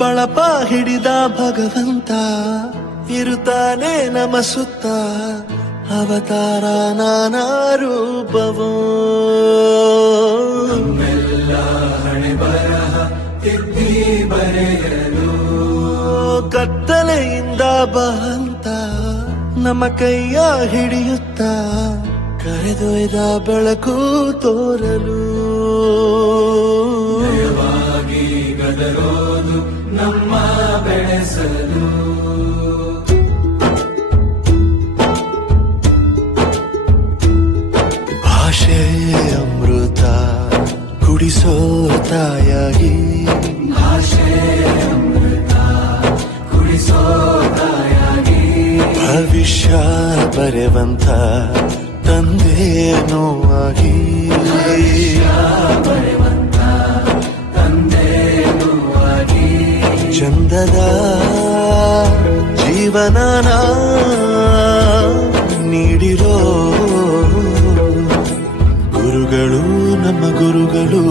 ಬಳಪ ಹಿಡಿದ ಭಗವಂತ ಇರುತ್ತಾನೆ ನಮ ಸುತ್ತ ಅವತಾರ ನಾನಾ ರೂಪವೋ ಹಣೆ ಬರಹ ತಿದ್ದಿ ಬರೆಯಲು ಕತ್ತಲೆಯಿಂದ ಬಹಂತ ನಮ್ಮ ಕೈಯ ಹಿಡಿಯುತ್ತ ಕರೆದೊಯ್ದ ಬೆಳಕು ತೋರಲು ಗದರೋದು ನಮ್ಮ ಬೆಳೆಸಲು ಭಾಷೆ ಅಮೃತ ಕುಡಿಸೋ ತಾಯಾಗಿ ಭಾಷೆ ಅಮೃತ ಕುಡಿಸೋ ತಾಯಾಗಿ ಭವಿಷ್ಯ ಬರೆವಂತ ತಂದೆನೋ ಆಗಿ ಚಂದದ ಜೀವನನ ನೀಡಿರೋ ಗುರುಗಳು ನಮ್ಮ ಗುರುಗಳು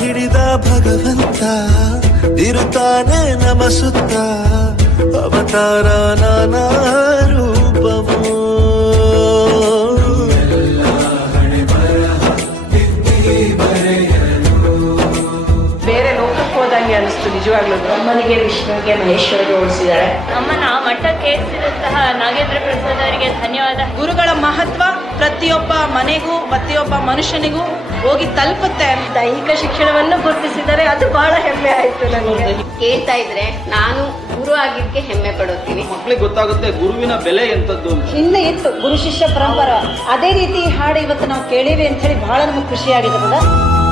ಹಿಡಿದ ಭಗವಂತ ಇರುತ್ತಾನೆ ನಮ ಸುತ್ತ ಅವತಾರ ನಾನಾ ರೂಪವೋ ಬೇರೆ ಲೋಕಕ್ಕೆ ಹೋದಂಗೆ ಅನಿಸ್ತು ನಿಜವಾಗ್ಲೂ. ಅಮ್ಮನಿಗೆ ವಿಷ್ಣುವಿಗೆ ಮಹೇಶ್ವರಿಗೆ ಹೋಲಿಸಿದ್ದಾರೆ. ಅಮ್ಮನ ಮಠಕ್ಕೆ ಸೇರಿದಂತಹ ನಾಗೇಂದ್ರ ಪ್ರಸಾದ್ ಅವರಿಗೆ ಧನ್ಯವಾದ. ಗುರುಗಳ ಮಹತ್ವ ಪ್ರತಿಯೊಬ್ಬ ಮನೆಗೂ ಪ್ರತಿಯೊಬ್ಬ ಮನುಷ್ಯನಿಗೂ ಹೋಗಿ ತಲುಪುತ್ತೆ. ದೈಹಿಕ ಶಿಕ್ಷಣವನ್ನು ಗುರುತಿಸಿದರೆ ಅದು ಬಹಳ ಹೆಮ್ಮೆ ಆಯ್ತು ನನಗೆ. ಕೇಳ್ತಾ ಇದ್ರೆ ನಾನು ಗುರು ಆಗಿದ್ದಕ್ಕೆ ಹೆಮ್ಮೆ ಪಡುತ್ತೀನಿ. ಮಕ್ಕಳಿಗೆ ಗೊತ್ತಾಗುತ್ತೆ ಗುರುವಿನ ಬೆಲೆ ಎಂತದ್ದು. ಹಿಂದೆ ಇತ್ತು ಗುರು ಶಿಷ್ಯ ಪರಂಪರೆ, ಅದೇ ರೀತಿ ಹಾಡು ಇವತ್ತು ನಾವು ಕೇಳಿವಿ ಅಂತ ಹೇಳಿ ಬಹಳ ನಮಗೆ ಖುಷಿಯಾಗಿದೆ ಕೂಡ.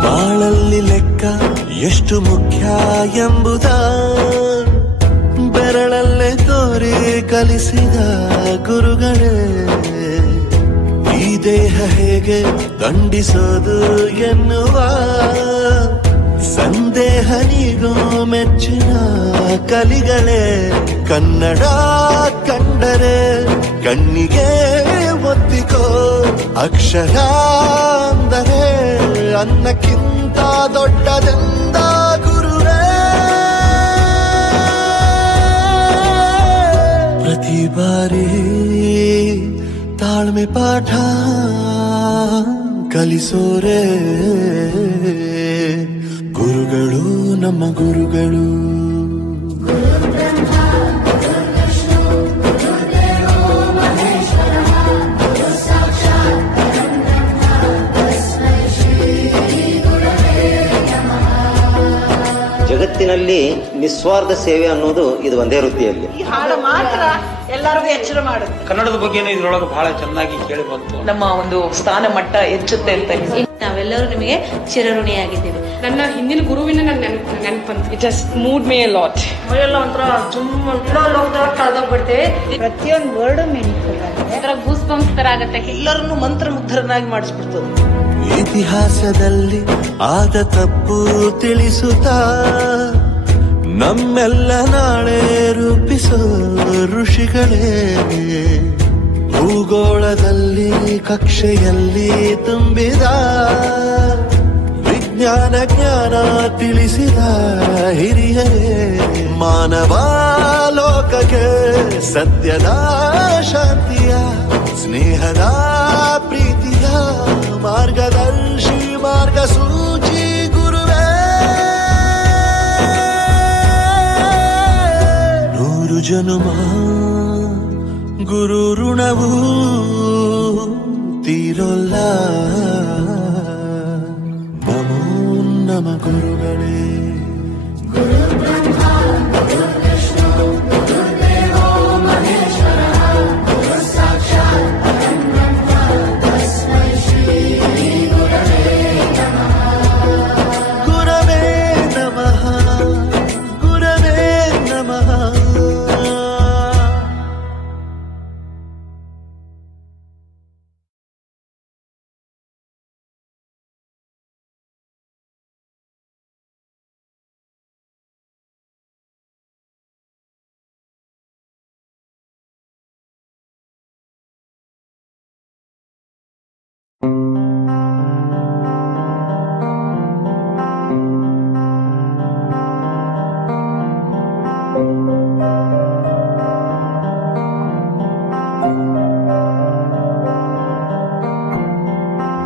ಬಾಳಲ್ಲಿ ಲೆಕ್ಕ ಎಷ್ಟು ಮುಖ್ಯ ಎಂಬುದ ಬೆರಳಲ್ಲೇ ತೋರಿ ಕಲಿಸಿದ ಗುರುಗಳೇ. ಈ ದೇಹ ಹೇಗೆ ದಂಡಿಸೋದು ಎನ್ನುವ ಸಂದೇಹ ನೀಗೋ ಮೆಚ್ಚಿನ ಕಲಿಗಳೇ. ಕನ್ನಡ ಕಂಡರೆ ಕಣ್ಣಿಗೆ ಒತ್ತಿಕೋ, ಅಕ್ಷರ ಅಂದರೆ ಅನ್ನಕ್ಕಿಂತ ದೊಡ್ಡದೆಂದ ಗುರುವೇ. ಪ್ರತಿ ಬಾರಿ ತಾಳ್ಮೆ ಪಾಠ ಕಲಿಸೋರೆ ಗುರುಗಳು ನಮ್ಮ ಗುರುಗಳು. ಜಗತ್ತಿನಲ್ಲಿ ನಿಸ್ವಾರ್ಥ ಸೇವೆ ಅನ್ನೋದು ಇದು ಒಂದೇ ವೃತ್ತಿಯಲ್ಲಿ. ಈ ಹಾಡು ಮಾತ್ರ ಎಲ್ಲರಿಗೂ ಎಚ್ಚರ ಮಾಡುತ್ತೆ. ಕನ್ನಡದ ಬಗ್ಗೆನೇ ಇದ್ರೊಳಗೆ ಬಹಳ ಚೆನ್ನಾಗಿ ಕೇಳಿ ಬಂತು. ನಮ್ಮ ಒಂದು ಸ್ಥಾನ ಮಟ್ಟ ಹೆಚ್ಚುತ್ತೆ ಅಂತ ನಾವೆಲ್ಲರೂ ನಿಮಗೆ ಚಿರಋಣಿಯಾಗಿದ್ದೇವೆ. ನನ್ನ ಹಿಂದಿನ ಗುರುವಿನ ನೆನಪಂತ it has moved me lot. ಎಲ್ಲ ಒಂಥರ ಕಳೆದೋಗ್ಬಿಡ್ತೇವೆ. ಪ್ರತಿಯೊಂದು ವರ್ಡ್ ಮೀನಿಂಗ್ಫುಲ್ ಆಗಿದೆ. ಗೂಸ್ ಬಂಪ್ಸ್ ತರ ಆಗುತ್ತೆ. ಎಲ್ಲರನ್ನು ಮಂತ್ರಮುಗ್ಧರನ್ನಾಗಿ ಮಾಡಿಸ್ಬಿಡ್ತದೆ. ಇತಿಹಾಸದಲ್ಲಿ ಆದ ತಪ್ಪು ತಿಳಿಸುತ್ತಾ ನಮ್ಮೆಲ್ಲ ನಾಳೆ ರೂಪಿಸೋ ಋಷಿಗಳೇ. ಭೂಗೋಳದಲ್ಲಿ ಕಕ್ಷೆಯಲ್ಲಿ ತುಂಬಿದ ವಿಜ್ಞಾನ ಜ್ಞಾನ ತಿಳಿಸಿದ ಹಿರಿಯರೇ. ಮಾನವ ಲೋಕಕ್ಕೆ ಸತ್ಯದ ಶಾಂತಿಯ ಸ್ನೇಹದ ಪ್ರೀತಿಯ ಮಾರ್ಗದರ್ಶಿ ಮಾರ್ಗಸೂಚಿ ಗುರುವೇ. 100 ಜನುಮ ಗುರು ಋಣವು ತೀರೋಲ್ಲ. ನಮೋ ನಮ ಗುರುಗಳೇ.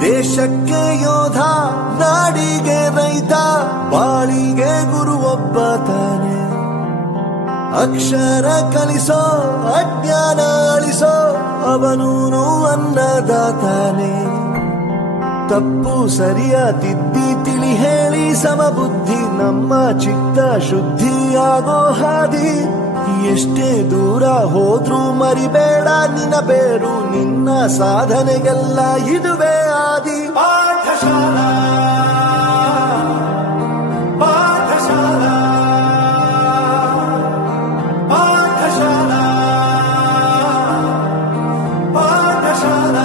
ದೇಶಕ್ಕೆ ಯೋಧ, ನಾಡಿಗೆ ರೈತ, ಬಾಳಿಗೆ ಗುರು ಒಬ್ಬ ತಾನೆ. ಅಕ್ಷರ ಕಲಿಸೋ, ಅಜ್ಞಾನ ಅಳಿಸೋ, ಅವನೂನು ಅನ್ನದಾತಾನೆ. ತಪ್ಪು ಸರಿಯ ತಿದ್ದಿ ತಿಳಿ ಹೇಳಿ ಸಮಬುದ್ಧಿ ನಮ್ಮ ಚಿತ್ತ ಶುದ್ಧಿಯಾಗೋ ಹಾದಿ. ಎಷ್ಟೇ ದೂರ ಹೋದ್ರೂ ಮರಿಬೇಡ ನಿನ್ನ ಬೇರು, ನಿನ್ನ ಸಾಧನೆಗೆಲ್ಲ ಇದುವೇ ಆದಿ. ಪಾಠಶಾಲಾ ಪಾಠಶಾಲಾ ಪಾಠಶಾಲಾ ಪಾಠಶಾಲಾ.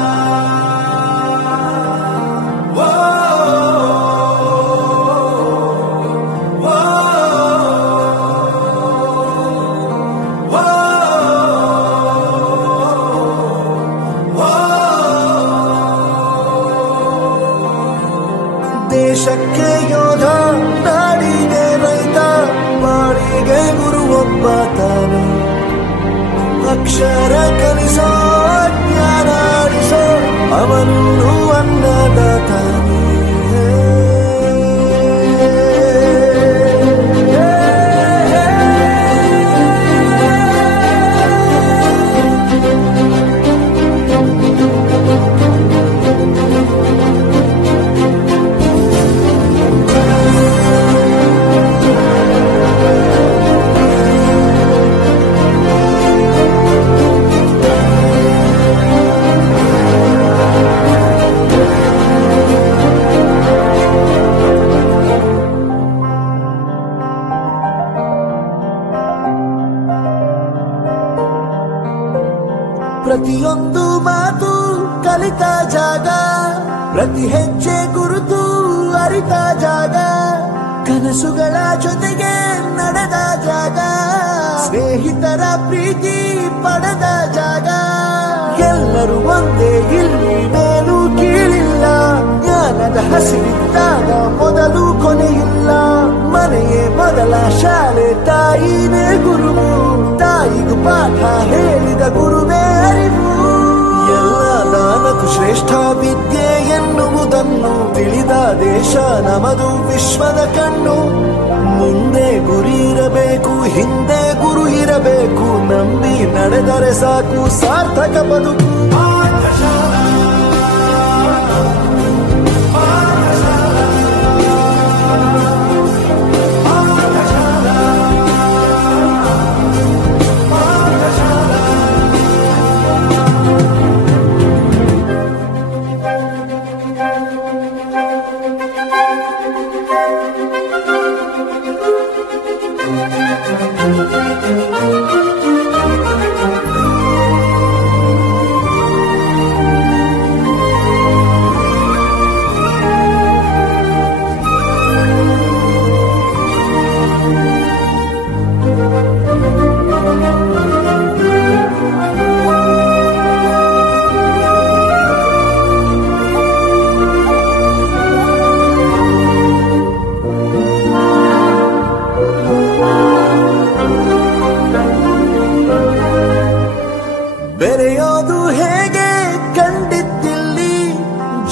ದೇಶಕ್ಕೆ ಯೋಧ, ನಾಡಿಗೆ ರೈತ, ಬಾಳಿಗೆ ಗುರು ಒಬ್ಬ ತಾನೆ. ಅಕ್ಷರ ಕಲಿಸೋ, ಜ್ಞಾನ ಅಳಿಸೋ, ಅವನು ಅನ್ನದಾತಾನೆ. ಪ್ರತಿಯೊಂದು ಮಾತು ಕಲಿತ ಜಾಗ, ಪ್ರತಿ ಹೆಜ್ಜೆ ಗುರುತು ಅರಿತ ಜಾಗ, ಕನಸುಗಳ ಜೊತೆಗೆ ನಡೆದ ಜಾಗ, ಸ್ನೇಹಿತರ ಪ್ರೀತಿ ಪಡೆದ ಜಾಗ. ಎಲ್ಲರೂ ಒಂದೇ, ಇಲ್ಲಿ ಮೇಲೂ ಕೀಳಿಲ್ಲ, ಜ್ಞಾನದ ಹಸಿವಿದ್ದಾಗ ಮೊದಲು ಕೊನೆಯಿಲ್ಲ. ಮನೆಯೇ ಮೊದಲ ಶಾಲೆ, ತಾಯಿನೇ ಗುರುವು, ತಾಯಿಗೂ ಪಾಠ ಹೇಳಿದ ಗುರುವೇ ಅರಿವು. ಎಲ್ಲ ದಾನಕ್ಕೂ ಶ್ರೇಷ್ಠ ವಿದ್ಯೆ ಎನ್ನುವುದನ್ನು ತಿಳಿದ ದೇಶ ನಮದು, ವಿಶ್ವದ ಕಣ್ಣು. ಮುಂದೆ ಗುರಿ ಇರಬೇಕು, ಹಿಂದೆ ಗುರು ಇರಬೇಕು, ನಂಬಿ ನಡೆದರೆ ಸಾಕು ಸಾರ್ಥಕ ಬದುಕು. ಬೆರೆಯೋದು ಹೇಗೆ ಕಂಡಿದ್ದಿಲ್ಲಿ,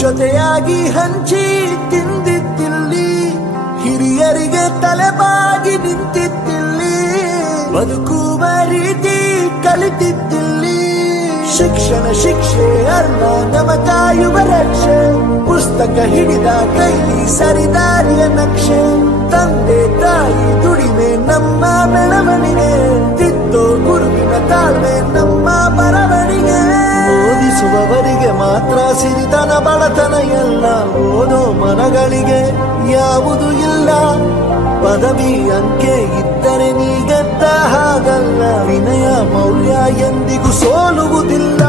ಜೊತೆಯಾಗಿ ಹಂಚಿ ತಿಂದಿದ್ದಿಲ್ಲಿ, ಹಿರಿಯರಿಗೆ ತಲೆಬಾಗಿ ನಿಂತಿದ್ದಿಲ್ಲಿ, ಬದುಕುವ ರೀತಿ ಕಲಿತಿದ್ದಿಲ್ಲಿ. ಶಿಕ್ಷಣ ಶಿಕ್ಷೆ ಅಲ್ಲ ನಮ ಕಾಯುವ ರಕ್ಷೆ, ಪುಸ್ತಕ ಹಿಡಿದ ಕೈಲಿ ಸರಿದಾರಿಯ ನಕ್ಷೆ. ತಂದೆ ತಾಯಿ ದುಡಿಮೆ ನಮ್ಮ ಬೆಳವಣಿಗೆ, ತಿದ್ದೋ ಗುರುವಿನ ತಾಳ್ಮೆ ನಮ್ಮ ಬರವಣಿಗೆ. ಓದಿಸುವವರಿಗೆ ಮಾತ್ರ ಸಿರಿತನ ಬಡತನ ಎಲ್ಲ, ಓದೋ ಮನಗಳಿಗೆ ಯಾವುದು ಇಲ್ಲ. ಪದವಿ ಅಂಕೆ ಇದ್ದರೆ ನೀ ಗೆದ್ದ ಹಾಗಲ್ಲ, ವಿನಯ ಮೌಲ್ಯ ಎಂದಿಗೂ ಸೋಲುವುದಿಲ್ಲ.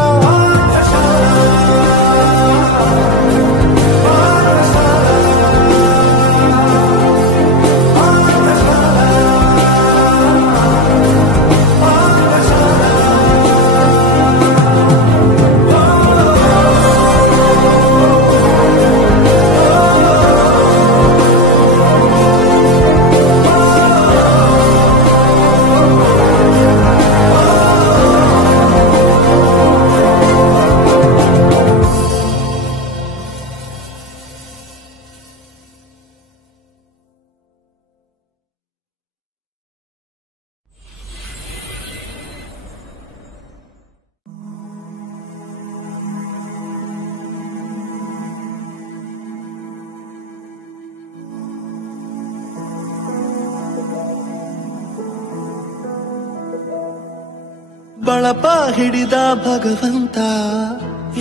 ಬಳಪ ಹಿಡಿದ ಭಗವಂತ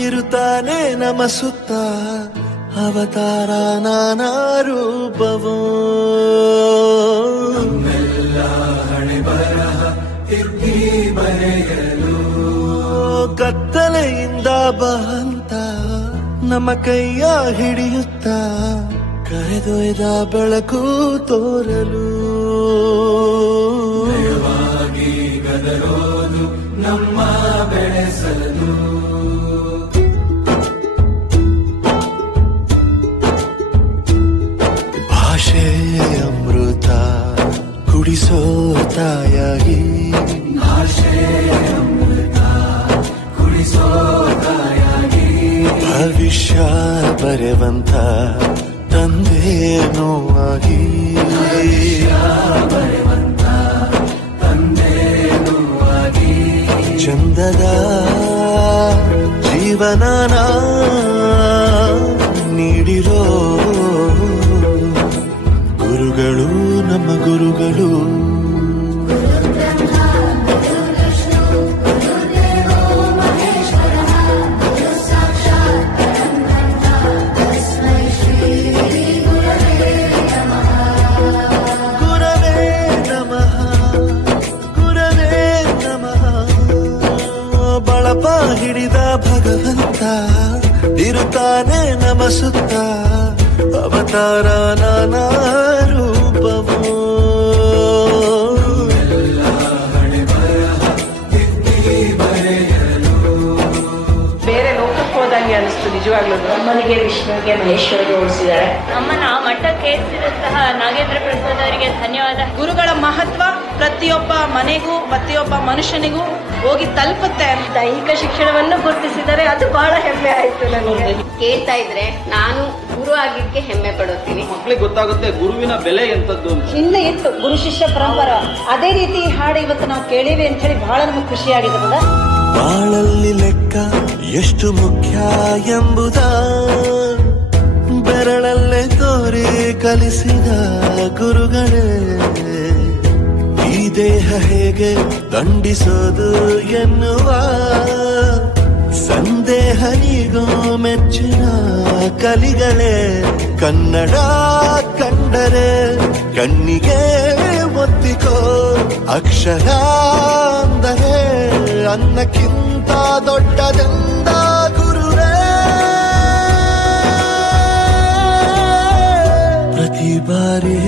ಇರುತ್ತಾನೆ ನಮ ಸುತ್ತ ಅವತಾರ ನಾನಾ ರೂಪವೋ ಹಣೆ ಬರಹ ತಿರುಗಿ ಬರೆಯಲು ಕತ್ತಲೆಯಿಂದ ಬಹಂತ ನಮ್ಮ ಕೈಯ ಹಿಡಿಯುತ್ತ ಕರೆದೊಯ್ದ ಬೆಳಕು ತೋರಲು ಗದರೋದು ನಮ್ಮ ಬೆಳೆಸಲು ಭಾಷೆ ಅಮೃತ ಕುಡಿಸೋ ತಾಯಾಗಿ ಭಾಷೆ ಅಮೃತ ಕುಡಿಸೋ ತಾಯಾಗಿ ಭವಿಷ್ಯ ಬರೆವಂತ ತಂದೇನೋ ಆಗಿ ಬರೆವಂತ ತಂದೇನೋ ಆಗಿ ಚಂದದ ಜೀವನನ ನೀಡಿರೋ ಗುರುಗಳು ನಮ್ಮ ಗುರುಗಳು ಹಿಡಿದ ಭಗವಂತ ಇರುತ್ತಾನೆ ನಮ ಸುತ್ತ ಅವತಾರ ನಾನಾ ರೂಪವೋ ಬೇರೆ ಲೋಕಕ್ಕೆ ಹೋದಂಗೆ ಅನಿಸ್ತು ನಿಜವಾಗ್ಲೂ. ಅಮ್ಮನಿಗೆ ವಿಷ್ಣುವಿಗೆ ಮಹೇಶ್ವರಿಗೆ ಹೋಲಿಸಿದ್ದಾರೆ. ಅಮ್ಮನ ಮಠಕ್ಕೆ ಏರಿಸಿದಂತಹ ನಾಗೇಂದ್ರ ಪ್ರಸಾದ್ ಅವರಿಗೆ ಧನ್ಯವಾದ. ಗುರುಗಳ ಮಹತ್ವ ಪ್ರತಿಯೊಬ್ಬ ಮನೆಗೂ ಪ್ರತಿಯೊಬ್ಬ ಮನುಷ್ಯನಿಗೂ ಹೋಗಿ ತಲುಪುತ್ತೆ. ದೈಹಿಕ ಶಿಕ್ಷಣವನ್ನು ಗುರುತಿಸಿದರೆ ಅದು ಬಹಳ ಹೆಮ್ಮೆ ಆಯ್ತು ನನಗೆ. ಕೇಳ್ತಾ ಇದ್ರೆ ನಾನು ಗುರು ಆಗಿದ್ದಕ್ಕೆ ಹೆಮ್ಮೆ ಪಡುತ್ತೀನಿ. ಮಕ್ಳಿಗೆ ಗೊತ್ತಾಗುತ್ತೆ ಗುರುವಿನ ಬೆಲೆ ಎಂತದ್ದು ಅಂತ. ಹಿಂದೆ ಇತ್ತು ಗುರು ಶಿಷ್ಯ ಪರಂಪರ, ಅದೇ ರೀತಿ ಹಾಡು ಇವತ್ತು ನಾವು ಕೇಳೀವಿ ಅಂತ ಹೇಳಿ ಬಹಳ ನಮಗೆ ಖುಷಿಯಾಗಿದೆ. ಬಾಳಲ್ಲಿ ಲೆಕ್ಕ ಎಷ್ಟು ಮುಖ್ಯ ಎಂಬುದ ಬೆರಳಲ್ಲೇ ತೋರಿ ಕಲಿಸಿದ ಗುರುಗಳೇ. ಈ ದೇಹ ಹೇಗೆ ದಂಡಿಸೋದು ಎನ್ನುವ ಸಂದೇಹ ನೀಗೋ ಮೆಚ್ಚಿನ ಕಲಿಗಳೇ. ಕನ್ನಡ ಕಂಡರೆ ಕಣ್ಣಿಗೆ ಒತ್ತಿಕೋ, ಅಕ್ಷರ ಅಂದರೆ ಅನ್ನಕ್ಕಿಂತ ದೊಡ್ಡದೆಂದ ಗುರುವೇ. ಪ್ರತಿ ಬಾರಿ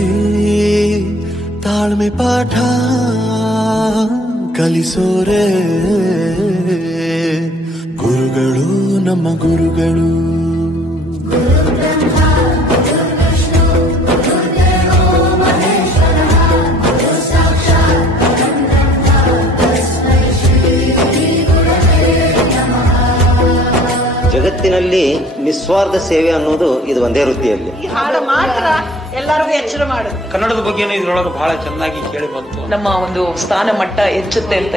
ತಾಳ್ಮೆ ಪಾಠ ಕಲಿಸೋರೆ ಗುರುಗಳು ನಮ್ಮ ಗುರುಗಳು. ಜಗತ್ತಿನಲ್ಲಿ ನಿಸ್ವಾರ್ಥ ಸೇವೆ ಅನ್ನೋದು ಇದು ಒಂದೇ ವೃತ್ತಿಯಲ್ಲಿ. ಈ ಹಾಡು ಮಾತ್ರ ಎಲ್ಲರಿಗೂ ಎಚ್ಚರ ಮಾಡುದು. ಕನ್ನಡದ ಬಗ್ಗೆನೂ ಇದ್ರೊಳಗೆ ಬಹಳ ಚೆನ್ನಾಗಿ ಕೇಳಿ ಬಂತು. ನಮ್ಮ ಒಂದು ಸ್ಥಾನ ಮಟ್ಟ ಹೆಚ್ಚುತ್ತೆ ಅಂತ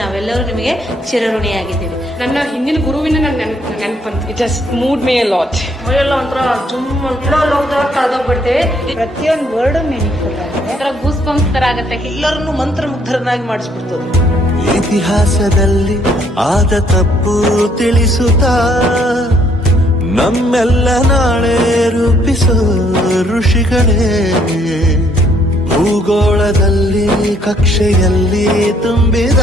ನಾವೆಲ್ಲರೂ ನಿಮಗೆ ಚಿರಋಣಿಯಾಗಿದ್ದೀವಿ. ನನ್ನ ಹಿಂದಿನ ಗುರುವಿನ ನೆನಪಂತ it has moved me a lot. ಮೈಯೆಲ್ಲ ಒಂಥರ ಕಳೆದೋಗ್ಬಿಡ್ತೇವೆ. ಪ್ರತಿಯೊಂದು ವರ್ಡ್ ಮೀನಿಂಗ್ಫುಲ್ ಆಗಿದೆ. ಗೂಸ್ ಬಂಪ್ಸ್ ತರ ಆಗತ್ತೆ. ಎಲ್ಲರನ್ನು ಮಂತ್ರಮುಗ್ಧರನ್ನಾಗಿ ಮಾಡಿಸ್ಬಿಡ್ತದೆ. ಇತಿಹಾಸದಲ್ಲಿ ಆದ ತಪ್ಪು ತಿಳಿಸುತ್ತಾ ನಮ್ಮೆಲ್ಲ ನಾಳೆ ರೂಪಿಸೋ ಋಷಿಗಳೇ. ಭೂಗೋಳದಲ್ಲಿ ಕಕ್ಷೆಯಲ್ಲಿ ತುಂಬಿದ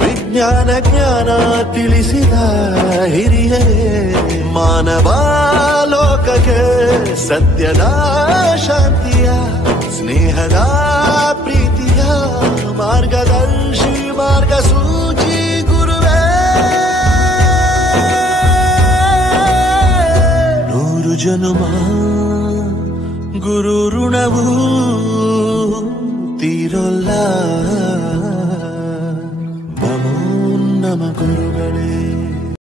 ವಿಜ್ಞಾನ ಜ್ಞಾನ ತಿಳಿಸಿದ ಹಿರಿಯರೇ. ಮಾನವ ಲೋಕಕ್ಕೆ ಸತ್ಯದ ಶಾಂತಿಯ ಸ್ನೇಹದ ಪ್ರೀತಿಯ ಮಾರ್ಗದರ್ಶಿ ಮಾರ್ಗಸೂಚಿ ಗುರುವೇ. 100 ಜನುಮ ಗುರು ಋಣವು ತೀರೊಲ್ಲ. ನಮೋ ನಮ ಗುರುಗಳೇ.